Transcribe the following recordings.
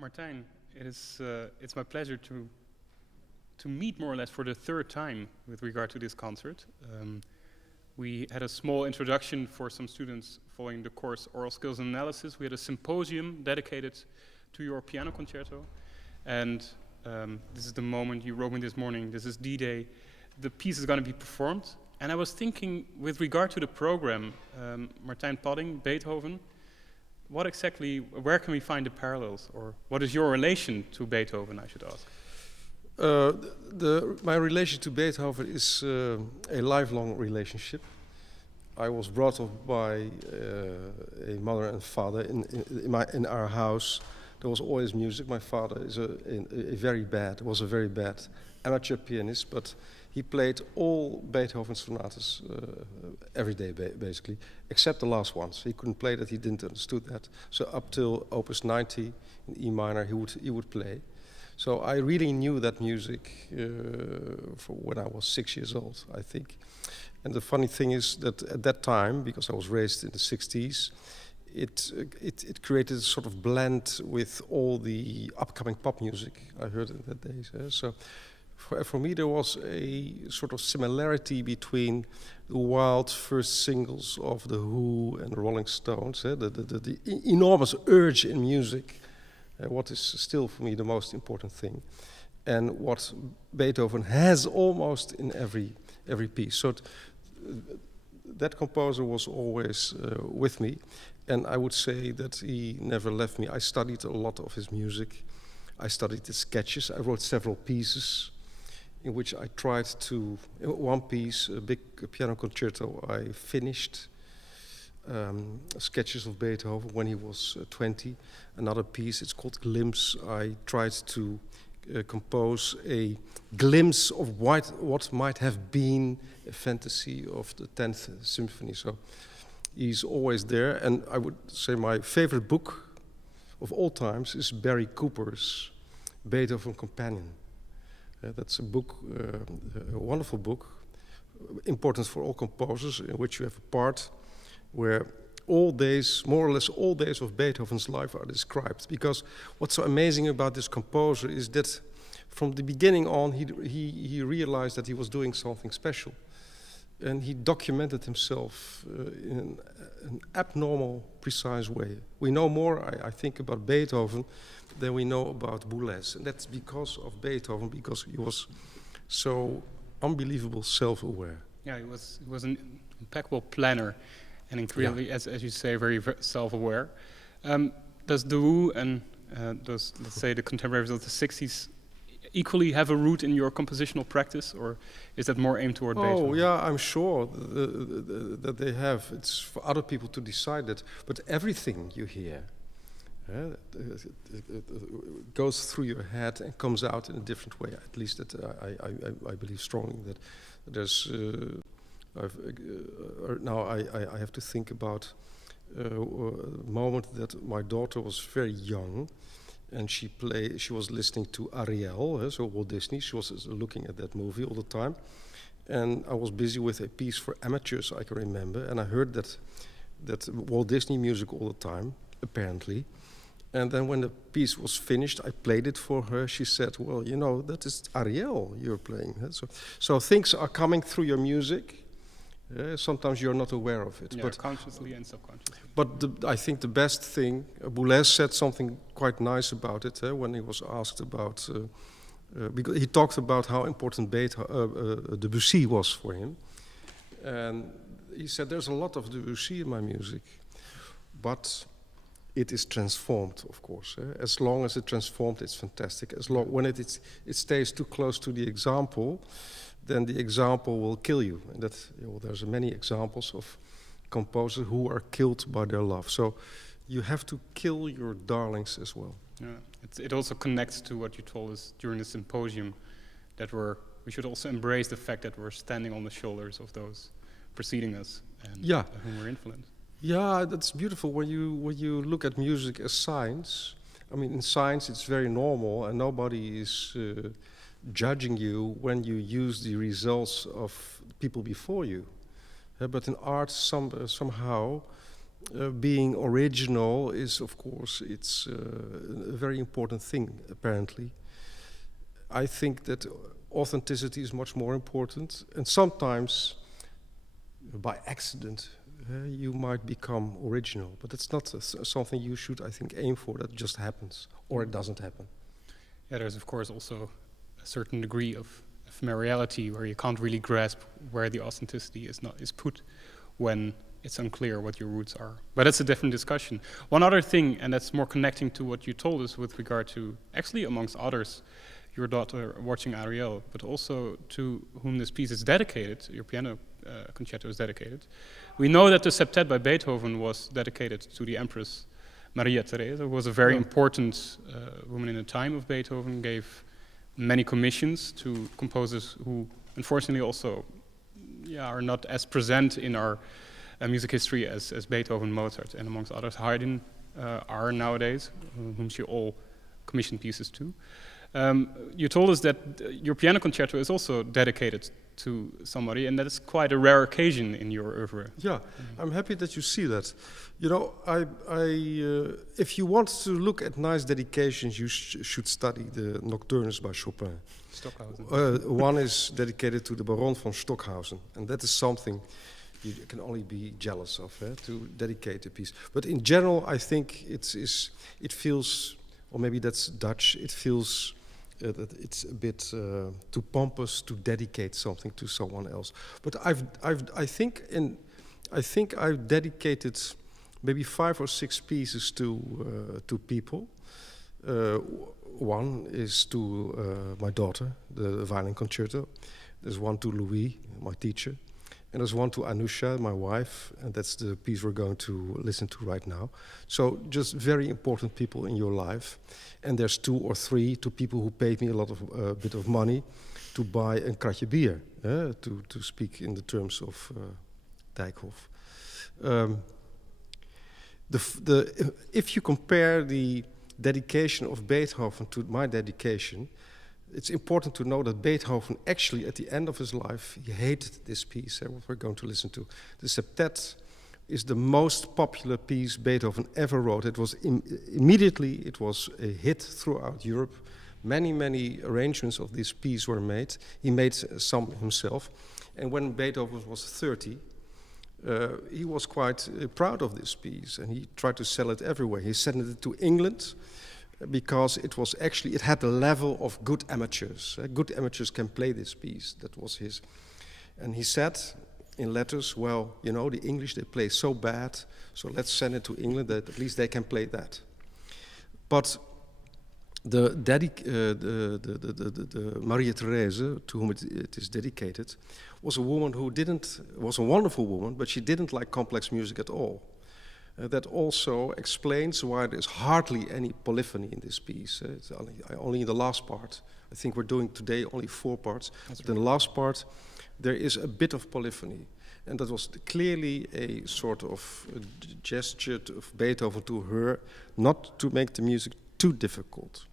Martijn, it's my pleasure to meet more or less for the third time with regard to this concert. We had a small introduction for some students following the course Oral Skills and Analysis. We had a symposium dedicated to your piano concerto. And this is the moment you wrote me this morning. This is D-Day. The piece is going to be performed. And I was thinking, with regard to the program, Martijn Padding, Beethoven, where can we find the parallels? Or what is your relation to Beethoven, I should ask? My relation to Beethoven is a lifelong relationship. I was brought up by a mother and father. In our house, there was always music. My father is was a very bad amateur pianist, but he played all Beethoven sonatas every day, basically, except the last ones. He couldn't play that; he didn't understood that. So up till Opus 90 in E minor, he would play. So I really knew that music from when I was 6 years old, I think. And the funny thing is that at that time, because I was raised in the 60s, it created a sort of blend with all the upcoming pop music I heard in that days. So for me, there was a sort of similarity between the wild first singles of The Who and the Rolling Stones, the enormous urge in music. What is still for me the most important thing, and what Beethoven has almost in every piece. So that composer was always with me, and I would say that he never left me. I studied a lot of his music. I studied his sketches. I wrote several pieces in which I tried to, one piece, a big piano concerto, I finished sketches of Beethoven when he was 20. Another piece, it's called Glimpse. I tried to compose a glimpse of what might have been a fantasy of the 10th Symphony. So he's always there. And I would say my favorite book of all times is Barry Cooper's Beethoven Companion. That's a book, a wonderful book, important for all composers, in which you have a part where all days, more or less all days of Beethoven's life are described. Because what's so amazing about this composer is that from the beginning on, he realized that he was doing something special. And he documented himself in an abnormal, precise way. We know more, I think, about Beethoven than we know about Boulez. And that's because of Beethoven, because he was so unbelievable self-aware. Yeah, he was an impeccable planner. And incredibly, as you say, very self-aware. Does the Wu and those, let's say, the contemporaries of the 60s equally have a root in your compositional practice, or is that more aimed toward Beethoven? Oh, yeah, I'm sure that they have. It's for other people to decide that. But everything you hear goes through your head and comes out in a different way. At least that I believe strongly that there's... now I have to think about a moment that my daughter was very young, and she was listening to Ariel, so Walt Disney. She was looking at that movie all the time, and I was busy with a piece for amateurs, I can remember, and I heard that Walt Disney music all the time, apparently. And then when the piece was finished, I played it for her. She said, "Well, you know, that is Ariel you're playing." So things are coming through your music. Sometimes you're not aware of it, but consciously and subconsciously. But I think the best thing, Boulez said something quite nice about it when he was asked about, because he talked about how important Debussy was for him, and he said, "There's a lot of Debussy in my music, but it is transformed, of course. As long as it's transformed, it's fantastic. When it stays too close to the example, then the example will kill you." And there's many examples of composers who are killed by their love. So you have to kill your darlings as well. Yeah, it also connects to what you told us during the symposium, that we should also embrace the fact that we're standing on the shoulders of those preceding us and whom we're influenced. Yeah, that's beautiful. When you look at music as science, I mean, in science it's very normal, and nobody is judging you when you use the results of people before you. But in art, somehow being original is, of course, it's a very important thing, apparently. I think that authenticity is much more important, and sometimes, by accident, you might become original, but it's not something you should, I think, aim for. That just happens, or it doesn't happen. Yeah, there's of course also a certain degree of familiarity where you can't really grasp where the authenticity is put when it's unclear what your roots are. But that's a different discussion. One other thing, and that's more connecting to what you told us with regard to, actually amongst others, your daughter watching Ariel, but also to whom this piece is dedicated, your piano concerto is dedicated. We know that the Septet by Beethoven was dedicated to the Empress Maria Theresa, who was a very important woman in the time of Beethoven, gave many commissions to composers who unfortunately also are not as present in our music history as Beethoven, Mozart, and amongst others, Haydn are nowadays, whom she all commissioned pieces to. You told us that your piano concerto is also dedicated to somebody, and that is quite a rare occasion in your oeuvre. Yeah, I'm happy that you see that. You know, if you want to look at nice dedications, you should study the Nocturnes by Chopin. Stockhausen. One is dedicated to the Baron von Stockhausen, and that is something you can only be jealous of, to dedicate a piece. But in general, I think it feels, or maybe that's Dutch, it feels that it's a bit too pompous to dedicate something to someone else. But I think I've dedicated maybe 5 or 6 pieces to people. One is to my daughter, the violin concerto. There's one to Louis, my teacher. And there's one to Anusha, my wife, and that's the piece we're going to listen to right now. So just very important people in your life. And there's 2 or 3 to people who paid me a bit of money to buy a kratje bier, to speak in the terms of Dijkhoff. If you compare the dedication of Beethoven to my dedication, it's important to know that Beethoven actually, at the end of his life, he hated this piece, what we're going to listen to. The Septet is the most popular piece Beethoven ever wrote. It was immediately, it was a hit throughout Europe. Many arrangements of this piece were made. He made some himself. And when Beethoven was 30, he was quite proud of this piece, and he tried to sell it everywhere. He sent it to England, because it had the level of good amateurs. Good amateurs can play this piece. That was his. And he said in letters, well, you know, the English, they play so bad, so let's send it to England that at least they can play that. But the Maria Theresa, to whom it is dedicated, was a woman who was a wonderful woman, but she didn't like complex music at all. That also explains why there's hardly any polyphony in this piece. It's only in the last part. I think we're doing today only 4 parts. But in the last part, there is a bit of polyphony. And that was clearly a sort of gesture of Beethoven to her, not to make the music too difficult.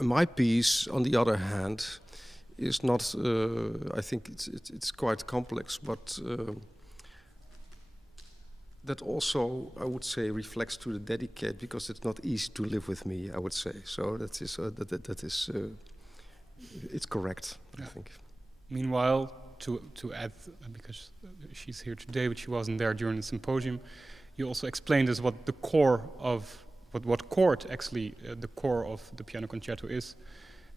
My piece, on the other hand, is not, I think it's quite complex, but that also, I would say, reflects to the dedicate, because it's not easy to live with me, I would say. So that is it's correct, I think. Meanwhile, to add, because she's here today, but she wasn't there during the symposium, you also explained us what the core of, what chord actually the core of the piano concerto is.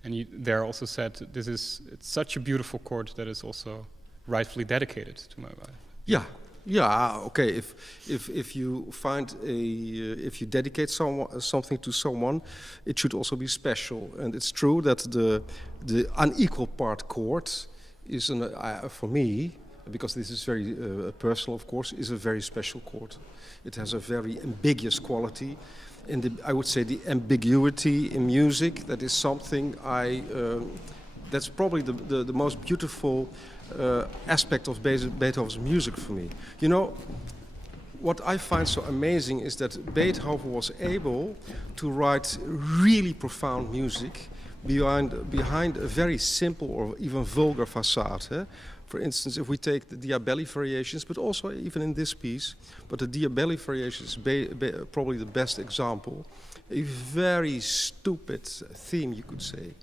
And you there also said it's such a beautiful chord that is also rightfully dedicated to my wife. Yeah. Yeah, okay. If you find if you dedicate something to someone, it should also be special. And it's true that the unequal part chord is for me, because this is very personal, of course, is a very special chord. It has a very ambiguous quality, and I would say the ambiguity in music, that is something that's probably the most beautiful aspect of Beethoven's music for me. You know, what I find so amazing is that Beethoven was able to write really profound music behind a very simple or even vulgar facade. For instance, if we take the Diabelli variations, but also even in this piece, but the Diabelli variations is probably the best example. A very stupid theme, you could say.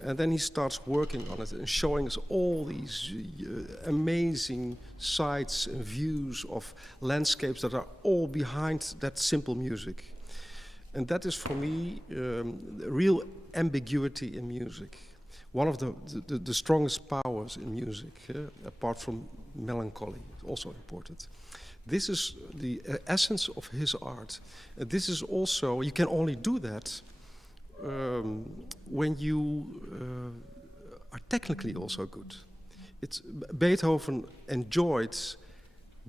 And then he starts working on it and showing us all these amazing sights and views of landscapes that are all behind that simple music. And that is, for me, real ambiguity in music. One of the strongest powers in music, apart from melancholy, also important. This is the essence of his art. This is also, you can only do that when you are technically also good. Beethoven enjoyed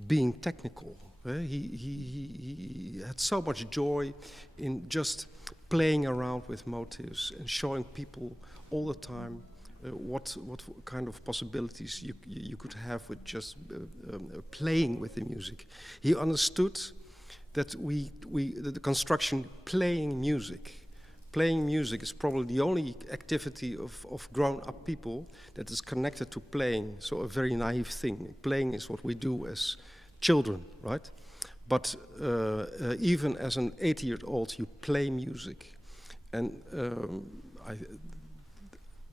being technical. He had so much joy in just playing around with motives and showing people all the time what kind of possibilities you could have with just playing with the music. He understood that the construction playing music. Playing music is probably the only activity of grown-up people that is connected to playing, so a very naive thing. Playing is what we do as children, right? But even as an 80-year-old, you play music. And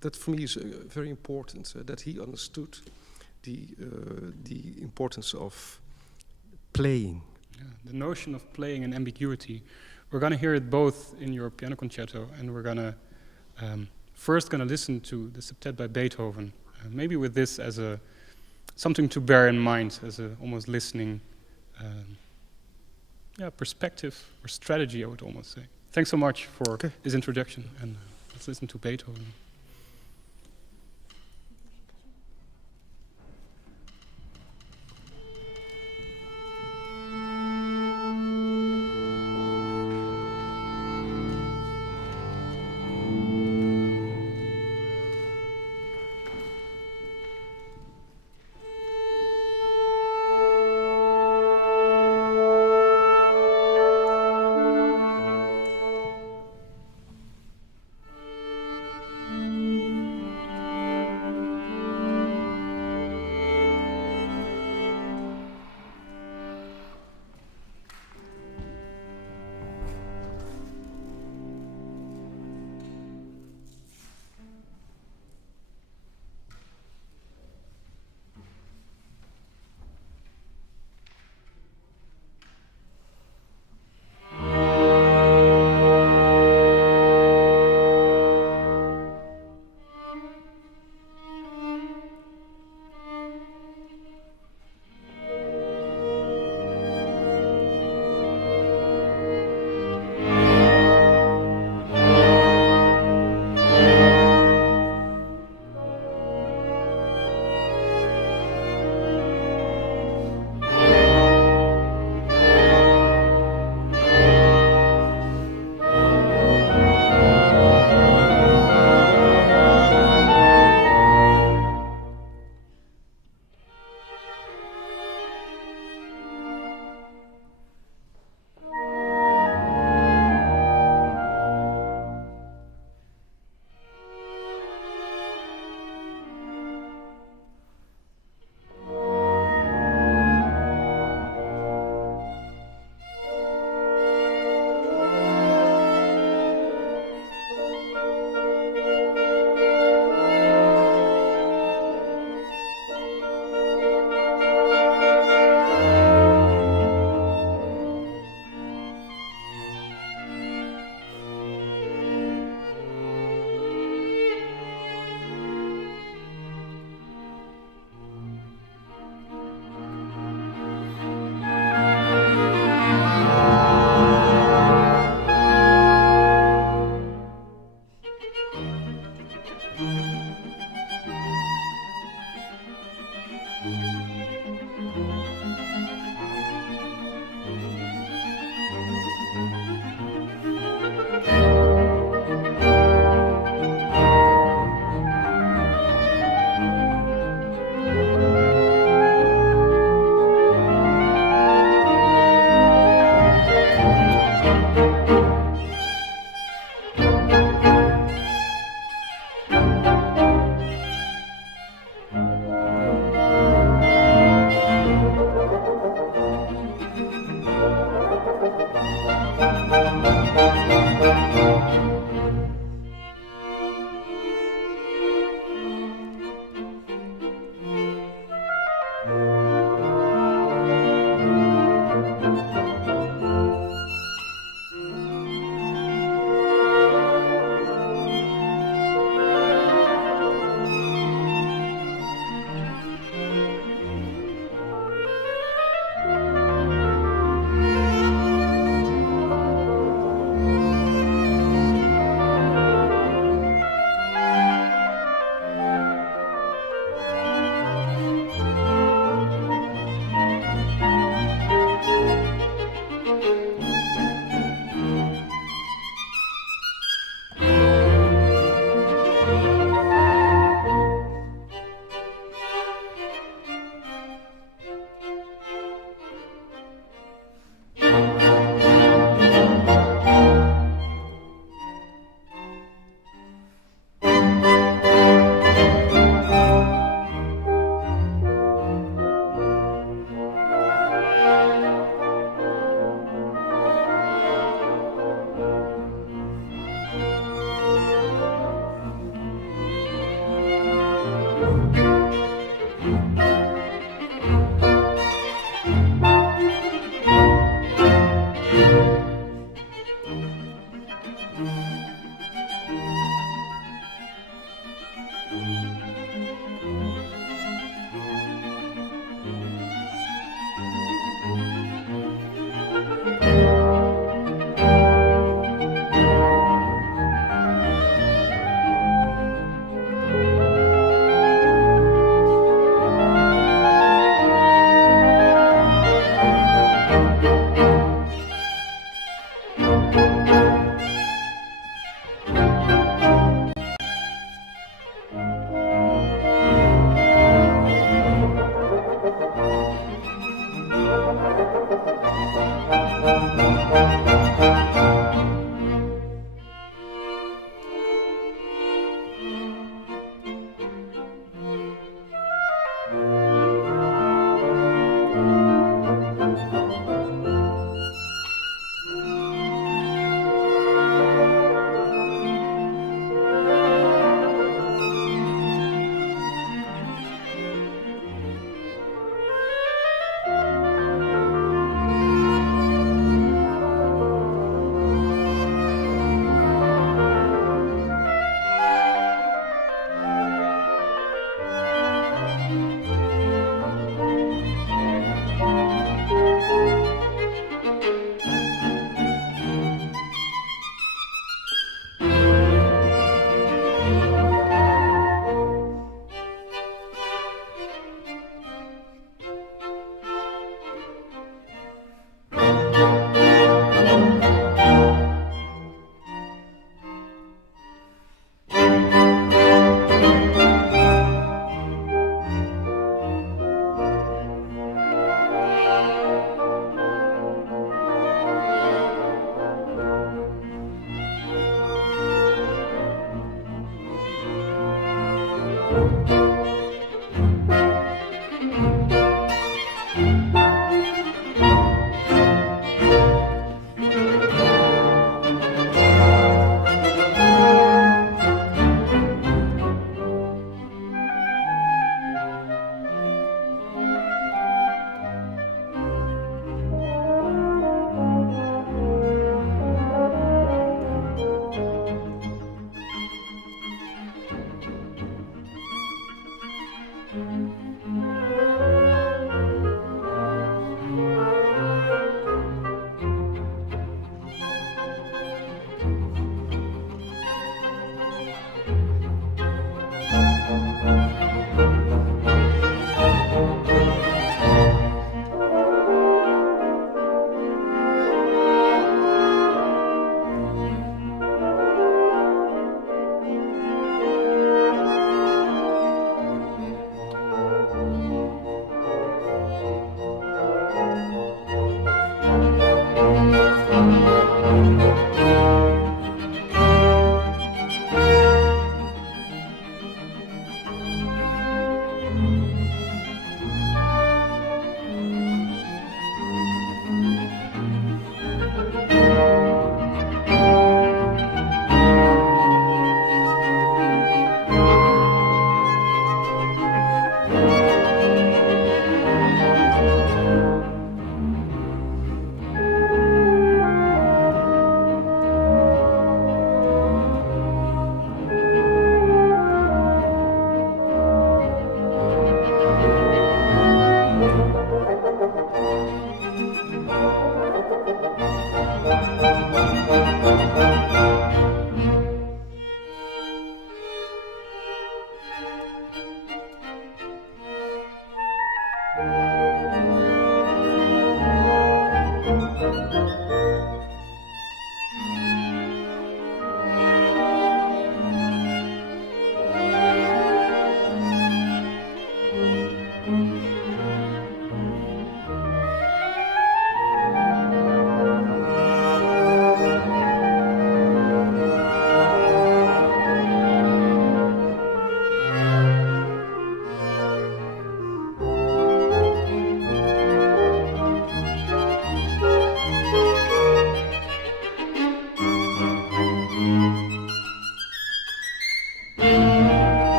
that for me is very important, that he understood the importance of playing. Yeah, the notion of playing and ambiguity. We're going to hear it both in your piano concerto, and we're going to first going to listen to the Septet by Beethoven, maybe with this as something to bear in mind, as a almost listening perspective or strategy, I would almost say. Thanks so much for this introduction, and let's listen to Beethoven.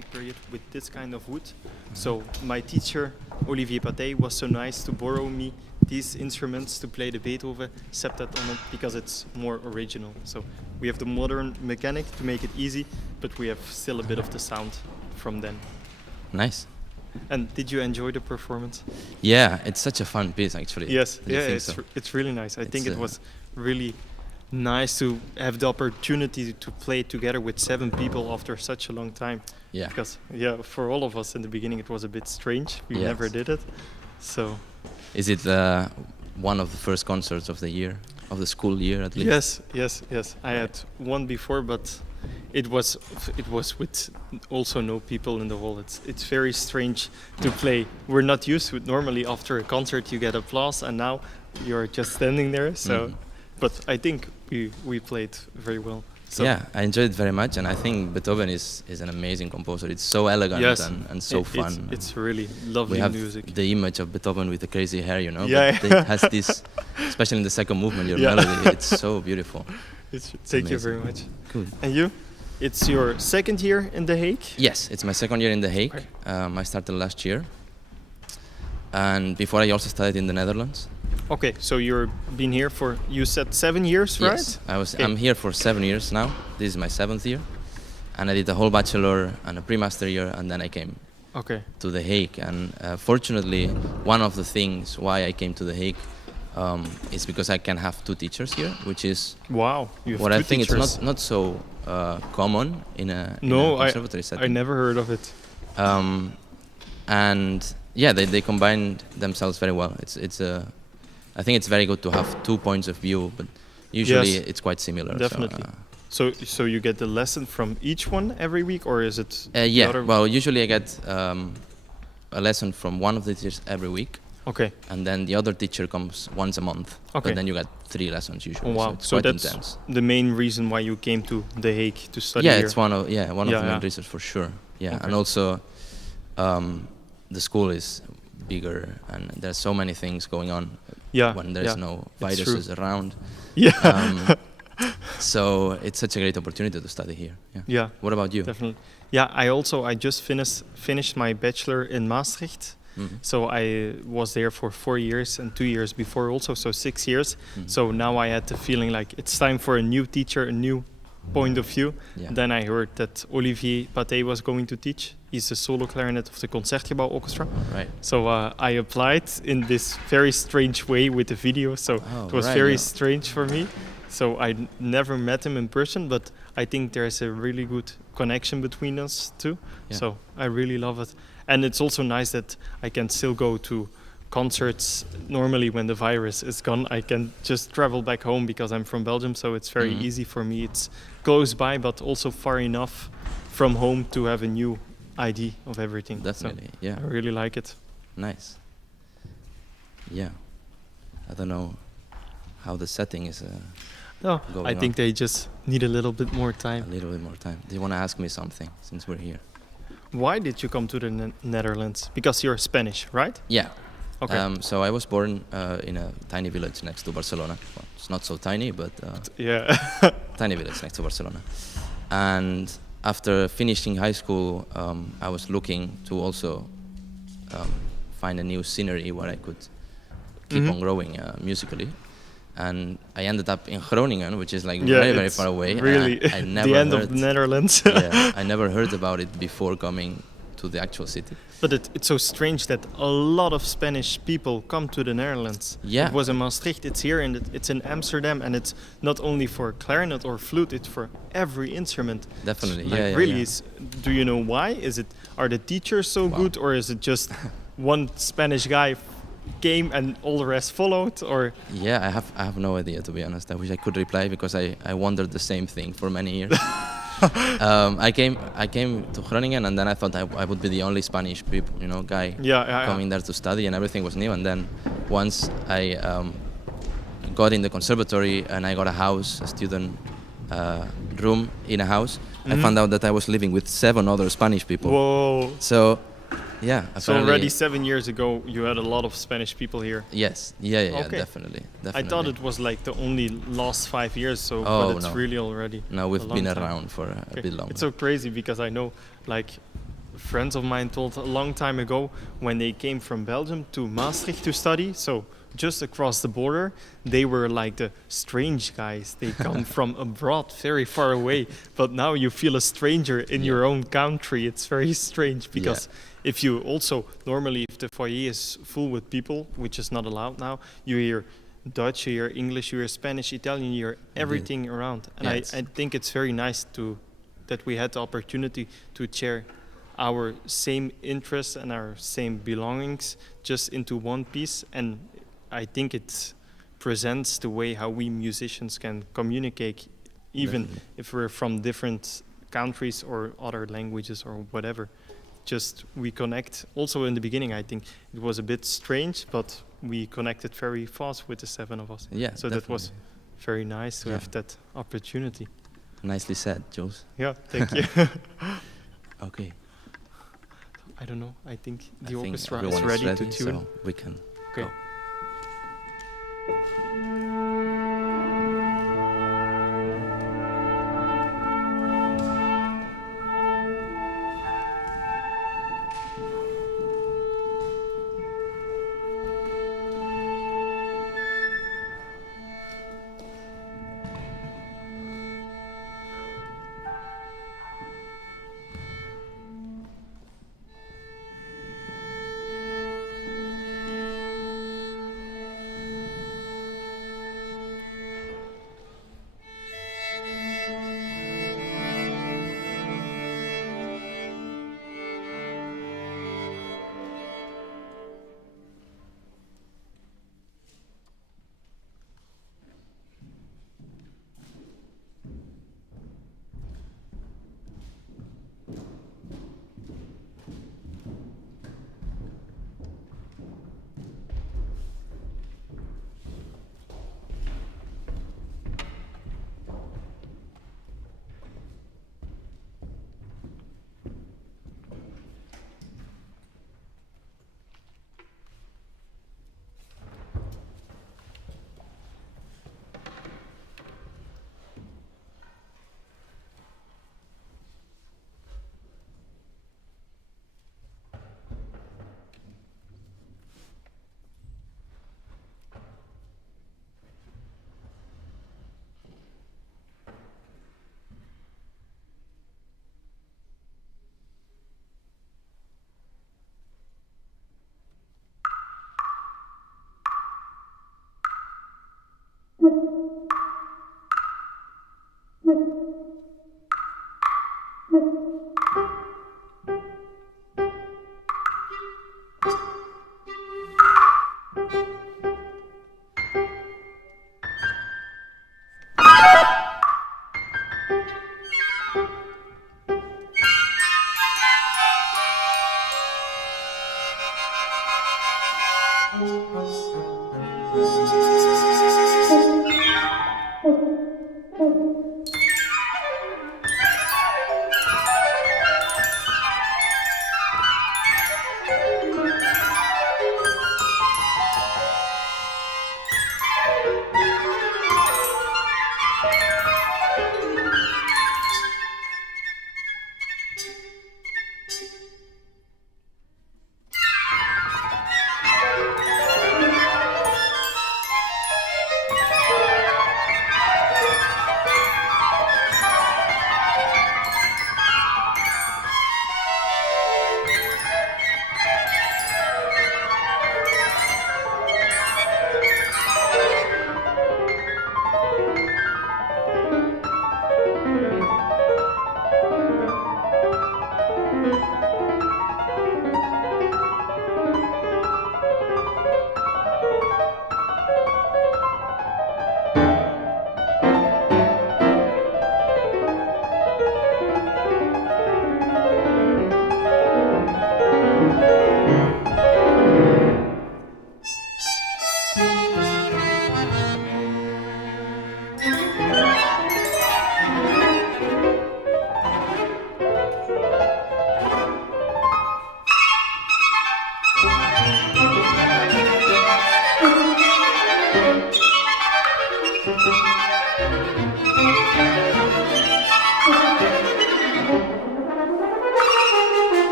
Romantic period with this kind of wood. So my teacher, Olivier Padding, was so nice to borrow me these instruments to play the Beethoven Septet on it because it's more original. So we have the modern mechanic to make it easy, but we have still a bit of the sound from then. Nice. And did you enjoy the performance? Yeah, it's such a fun piece actually. Yes, Do you yeah, think it's, so? it's really nice. I think It's, it was really nice to have the opportunity to play together with 7 people after such a long time. Yeah. Because for all of us in the beginning it was a bit strange. We Yes. never did it. So Is it one of the first concerts of the year, of the school year at least? yes. I had one before, but it was with also no people in the hall. It's very strange to play. We're not used to it. Normally after a concert you get applause, and now you're just standing there. So, but I think we played very well. So Yeah, I enjoyed it very much, and I think Beethoven is an amazing composer. It's so elegant Yes. and so fun. It's really lovely We have music. the image of Beethoven with the crazy hair, you know. Yeah. But it has this, especially in the second movement, your Yeah. melody. It's so beautiful. Thank you amazing. very much. Cool. And you? It's your second year in The Hague? Yes, it's my second year in The Hague. Okay. I started last year, and before I also studied in the Netherlands. Okay, so you've been here for, you said 7 years, right? Yes, Okay. I'm here for 7 years now. This is my 7th year, and I did a whole bachelor and a pre-master year, and then I came Okay. to The Hague. And fortunately, one of the things why I came to The Hague is because I can have 2 teachers here, which is Wow. You have what 2 I think teachers. it's not so common in a No, conservatory I setting. never heard of it. And yeah, they combine themselves very well. I think it's very good to have 2 points of view, but usually Yes, it's quite similar. definitely. So you get the lesson from each one every week, or is it? Yeah, the other- well, usually I get a lesson from one of the teachers every week, Okay. and then the other teacher comes once a month. Okay. But then you get 3 lessons usually. Oh, wow. So it's So quite that's intense. the main reason why you came to The Hague to study Yeah, here. it's one of the Yeah, main yeah. reasons for sure. Yeah, Okay. and also the school is bigger, and there's so many things going on Yeah. when there's yeah. no It's viruses around. Yeah. So it's such a great opportunity to study here. Yeah. Yeah. What about you? Definitely. Yeah, I just finished my bachelor in Maastricht. Mhm. So I was there for 4 years and 2 years before also, so 6 years. Mhm. So now I had the feeling like it's time for a new teacher, a new point of view. Yeah. Then I heard that Olivier Padding was going to teach. He's the solo clarinet of the Concertgebouw Orchestra. Right. So I applied in this very strange way with the video. So Oh, it was right, very yeah. strange for me. So I never met him in person, but I think there's a really good connection between us two. Yeah. So I really love it. And it's also nice that I can still go to concerts. Normally when the virus is gone, I can just travel back home because I'm from Belgium. So it's very Mhm. easy for me. It's close by, but also far enough from home to have a new idea of everything. Definitely. So Yeah. I really like it. Nice. Yeah. I don't know how the setting is. No, Going I think on. they just need a little bit more time. A little bit more time. Do you want to ask me something since we're here? Why did you come to the Netherlands? Because you're Spanish, right? Yeah. Okay. So I was born in a tiny village next to Barcelona. Well, it's not so tiny, but Yeah. tiny village next to Barcelona. And after finishing high school, I was looking to also find a new scenery where I could keep Mhm. on growing musically. And I ended up in Groningen, which is like Yeah, very it's far away. and Really, I never the end heard, of the Netherlands. yeah, I never heard about it before coming to the actual city. But it's so strange that a lot of Spanish people come to the Netherlands. Yeah. It was in Maastricht, it's here, and it's in Amsterdam, and it's not only for clarinet or flute, it's for every instrument. Definitely, Like yeah, really, yeah. do you know why? Are the teachers so Wow. good, or is it just one Spanish guy came and all the rest followed? Or Yeah, I have no idea, to be honest. I wish I could reply because I wondered the same thing for many years. I came to Groningen, and then I thought I would be the only Spanish guy yeah. coming there to study, and everything was new. And then once I got in the conservatory and I got a house, a student room in a house, I Mhm. found out that I was living with 7 other Spanish people. Whoa. So, yeah. So apparently- already 7 years ago, you had a lot of Spanish people here. Yes. Yeah. Okay. Definitely. I thought it was like the only last 5 years, so Oh, but it's no. really already. No, a we've long been time. around for a Okay. bit longer. It's so crazy because I know, like, friends of mine told a long time ago when they came from Belgium to Maastricht to study, so just across the border, they were like the strange guys. They come from abroad, very far away, but now you feel a stranger in your own country. It's very strange because if you also, normally if the foyer is full with people, which is not allowed now, you hear Dutch, you hear English, you hear Spanish, Italian, you hear everything around. And I think it's very nice that we had the opportunity to share our same interests and our same belongings just into one piece. And I think it presents the way how we musicians can communicate, even if we're from different countries or other languages or whatever. Just we connect. Also in the beginning, I think it was a bit strange, but we connected very fast with the 7 of us. Yeah, so that was very nice to have that opportunity. Nicely said, Jules. Yeah, thank you. Okay. I don't know. I think the I think orchestra is ready to tune. So we can Okay. go.